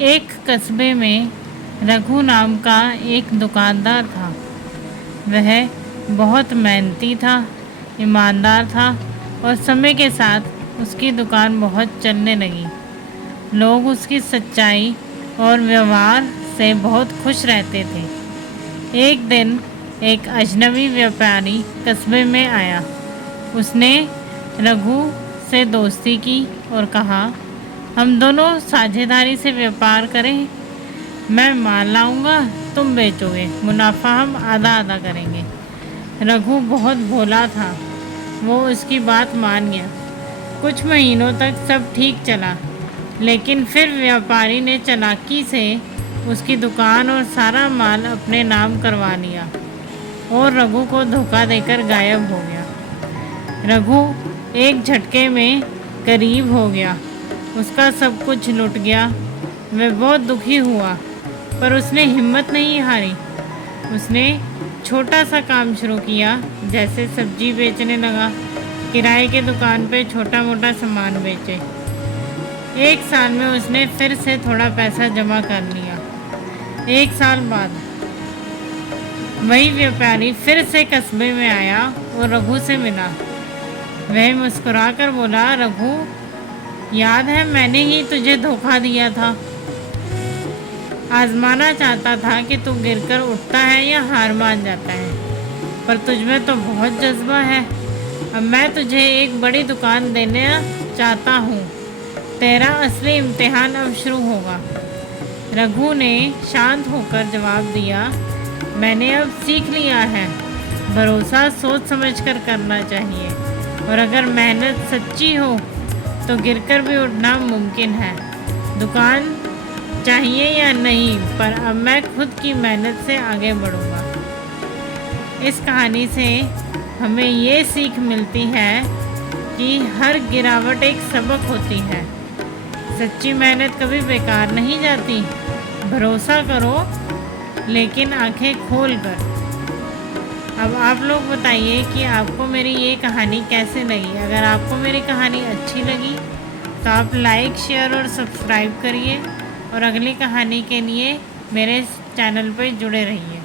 एक कस्बे में रघु नाम का एक दुकानदार था। वह बहुत मेहनती था, ईमानदार था और समय के साथ उसकी दुकान बहुत चलने लगी। लोग उसकी सच्चाई और व्यवहार से बहुत खुश रहते थे। एक दिन एक अजनबी व्यापारी कस्बे में आया। उसने रघु से दोस्ती की और कहा, हम दोनों साझेदारी से व्यापार करें। मैं माल लाऊंगा, तुम बेचोगे, मुनाफा हम आधा आधा करेंगे। रघु बहुत भोला था, वो उसकी बात मान गया। कुछ महीनों तक सब ठीक चला, लेकिन फिर व्यापारी ने चालाकी से उसकी दुकान और सारा माल अपने नाम करवा लिया और रघु को धोखा देकर गायब हो गया। रघु एक झटके में गरीब हो गया, उसका सब कुछ लुट गया। वह बहुत दुखी हुआ, पर उसने हिम्मत नहीं हारी। उसने छोटा सा काम शुरू किया, जैसे सब्जी बेचने लगा, किराए के दुकान पे छोटा मोटा सामान बेचे। एक साल में उसने फिर से थोड़ा पैसा जमा कर लिया। एक साल बाद वही व्यापारी फिर से कस्बे में आया और रघु से मिला। वह मुस्कुराकर बोला, रघु, याद है मैंने ही तुझे धोखा दिया था। आजमाना चाहता था कि तू गिरकर उठता है या हार मान जाता है, पर तुझमें तो बहुत जज्बा है। अब मैं तुझे एक बड़ी दुकान देना चाहता हूँ। तेरा असली इम्तिहान अब शुरू होगा। रघु ने शांत होकर जवाब दिया, मैंने अब सीख लिया है, भरोसा सोच समझकर करना चाहिए, और अगर मेहनत सच्ची हो तो गिरकर भी उठना मुमकिन है। दुकान चाहिए या नहीं, पर अब मैं खुद की मेहनत से आगे बढ़ूंगा। इस कहानी से हमें ये सीख मिलती है कि हर गिरावट एक सबक होती है। सच्ची मेहनत कभी बेकार नहीं जाती। भरोसा करो, लेकिन आंखें खोल कर। अब आप लोग बताइए कि आपको मेरी ये कहानी कैसे लगी। अगर आपको मेरी कहानी अच्छी लगी तो आप लाइक, शेयर और सब्सक्राइब करिए, और अगली कहानी के लिए मेरे चैनल पर जुड़े रहिए।